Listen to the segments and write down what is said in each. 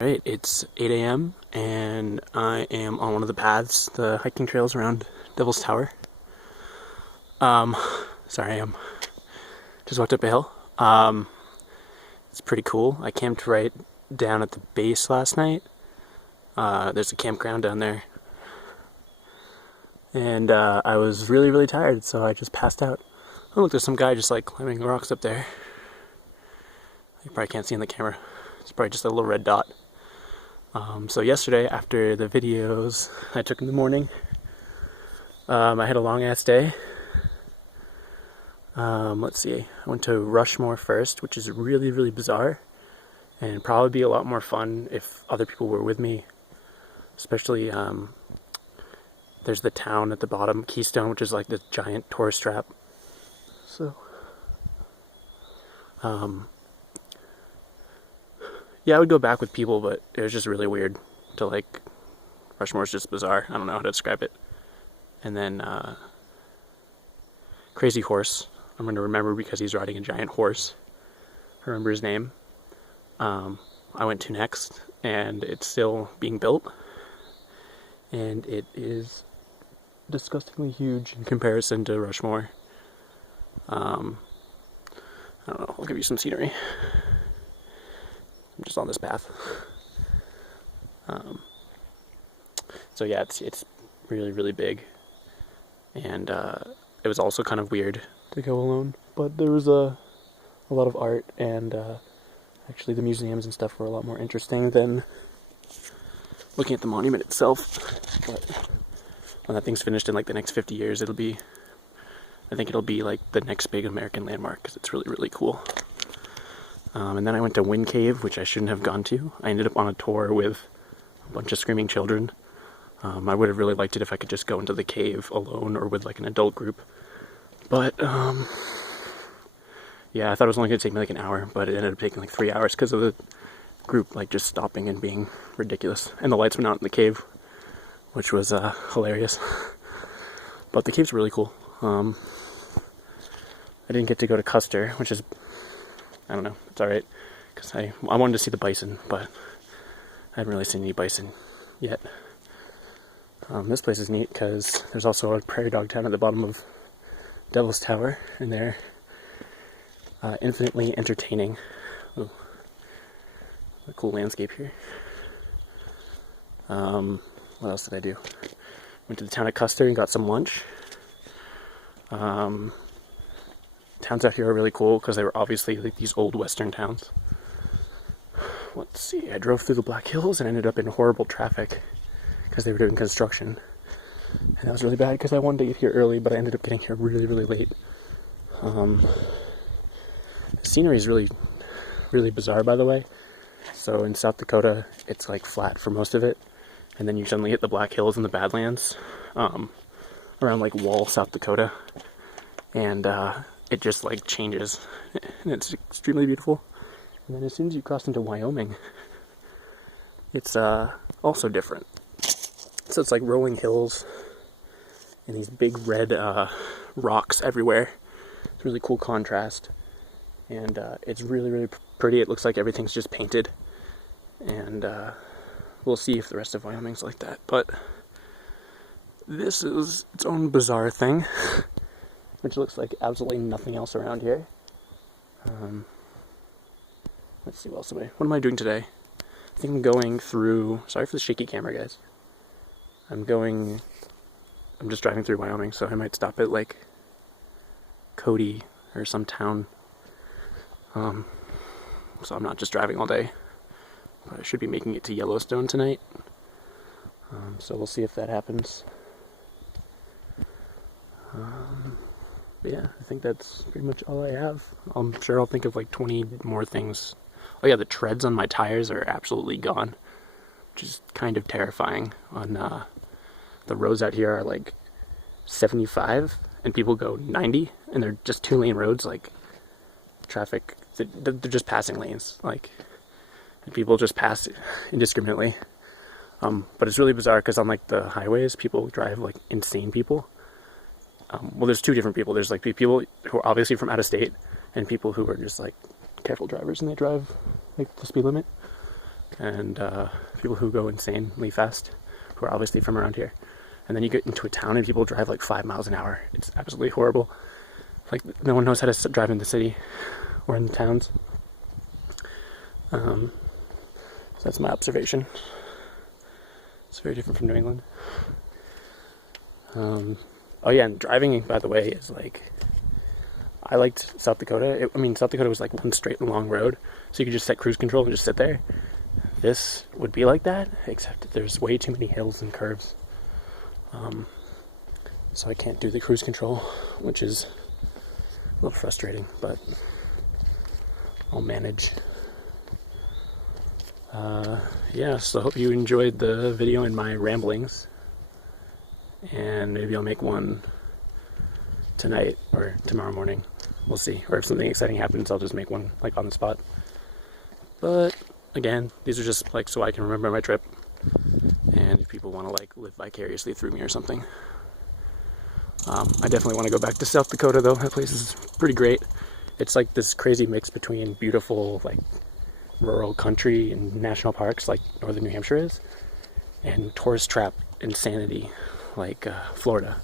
Alright, it's 8 a.m. and I am on one of the paths, the hiking trails around Devil's Tower. Sorry, I'm just walked up a hill. It's pretty cool. I camped right down at the base last night. There's a campground down there. And I was really tired, so I just passed out. Oh look, there's some guy just like climbing the rocks up there. You probably can't see in the camera. It's probably just a little red dot. So yesterday, after the videos I took in the morning, I had a long ass day. Let's see, I went to Rushmore first, which is really bizarre, and probably be a lot more fun if other people were with me. Especially, there's the town at the bottom, Keystone, which is like the giant tourist trap. So, yeah, I would go back with people, but it was just really weird to like, Rushmore's just bizarre. I don't know how to describe it. And then, Crazy Horse, I'm going to remember because he's riding a giant horse. I remember his name. I went to next, and it's still being built. And it is disgustingly huge in comparison to Rushmore. I don't know, I'll give you some scenery. I'm just on this path. So yeah, it's really big, and it was also kind of weird to go alone, but there was a lot of art, and actually the museums and stuff were a lot more interesting than looking at the monument itself. But when that thing's finished in like the next 50 years, I think it'll be like the next big American landmark, because it's really cool. And then I went to Wind Cave, which I shouldn't have gone to. I ended up on a tour with a bunch of screaming children. I would have really liked it if I could just go into the cave alone or with like an adult group. But, yeah, I thought it was only going to take me like an hour, but it ended up taking like 3 hours because of the group like just stopping and being ridiculous. And the lights went out in the cave, which was hilarious. But the cave's really cool. I didn't get to go to Custer, which is, I don't know, it's alright, because I wanted to see the bison, but I haven't really seen any bison yet. This place is neat because there's also a prairie dog town at the bottom of Devil's Tower, and they're infinitely entertaining. Ooh, a cool landscape here. What else did I do? Went to the town of Custer and got some lunch. Towns out here are really cool because they were obviously like these old western towns. Let's see, I drove through the Black Hills and ended up in horrible traffic because they were doing construction. And that was really bad because I wanted to get here early, but I ended up getting here really late. The scenery is really bizarre, by the way. So in South Dakota, it's like flat for most of it, and then you suddenly hit the Black Hills and the Badlands around like Wall, South Dakota, and it just like changes, and it's extremely beautiful. And then as soon as you cross into Wyoming, it's also different. So it's like rolling hills and these big red rocks everywhere. It's a really cool contrast, and it's really pretty. It looks like everything's just painted, and we'll see if the rest of Wyoming's like that. But this is its own bizarre thing, which looks like absolutely nothing else around here. Let's see, what am I doing today? I think I'm going through, sorry for the shaky camera, guys. I'm just driving through Wyoming, so I might stop at like Cody or some town. So I'm not just driving all day, but I should be making it to Yellowstone tonight. So we'll see if that happens. But yeah, I think that's pretty much all I have. I'm sure I'll think of like 20 more things. Oh yeah, the treads on my tires are absolutely gone, which is kind of terrifying. On the roads out here are like 75, and people go 90, and they're just 2-lane roads. Like traffic, they're just passing lanes, like, and people just pass indiscriminately. But it's really bizarre because on like the highways, people drive like insane people. Well, there's two different people. There's like people who are obviously from out of state, and people who are just like careful drivers and they drive like the speed limit. and people who go insanely fast, who are obviously from around here. And then you get into a town and people drive like 5 miles an hour. It's absolutely horrible. Like, no one knows how to drive in the city or in the towns. So that's my observation. It's very different from New England. Oh yeah, and driving, by the way, is like, I liked South Dakota. South Dakota was like one straight long road, so you could just set cruise control and just sit there. This would be like that, except that there's way too many hills and curves. So I can't do the cruise control, which is a little frustrating, but I'll manage. Yeah, so I hope you enjoyed the video and my ramblings. And maybe I'll make one tonight or tomorrow morning. We'll see. Or if something exciting happens, I'll just make one like on the spot. But again, these are just like so I can remember my trip. And if people want to like live vicariously through me or something. I definitely want to go back to South Dakota though. That place is pretty great. It's like this crazy mix between beautiful like rural country and national parks like northern New Hampshire is, and tourist trap insanity like Florida.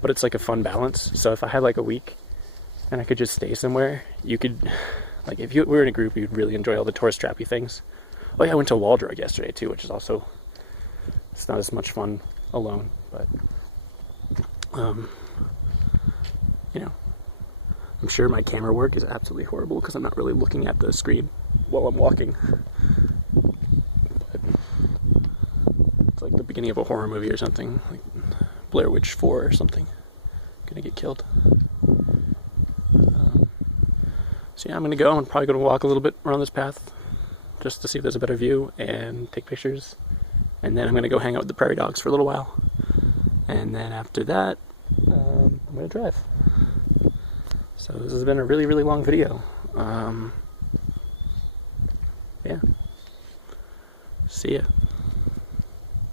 But it's like a fun balance. So if I had like a week and I could just stay somewhere, you could, like if you were in a group, you'd really enjoy all the tourist trappy things. Oh yeah, I went to Waldrug yesterday too, which is also, it's not as much fun alone, but you know, I'm sure my camera work is absolutely horrible because I'm not really looking at the screen while I'm walking. But it's like the beginning of a horror movie or something, like Blair Witch 4 or something. Gonna get killed. So yeah, I'm gonna go. I'm probably gonna walk a little bit around this path just to see if there's a better view and take pictures. And then I'm gonna go hang out with the prairie dogs for a little while. And then after that, I'm gonna drive. So this has been a really, really long video. Yeah. See ya.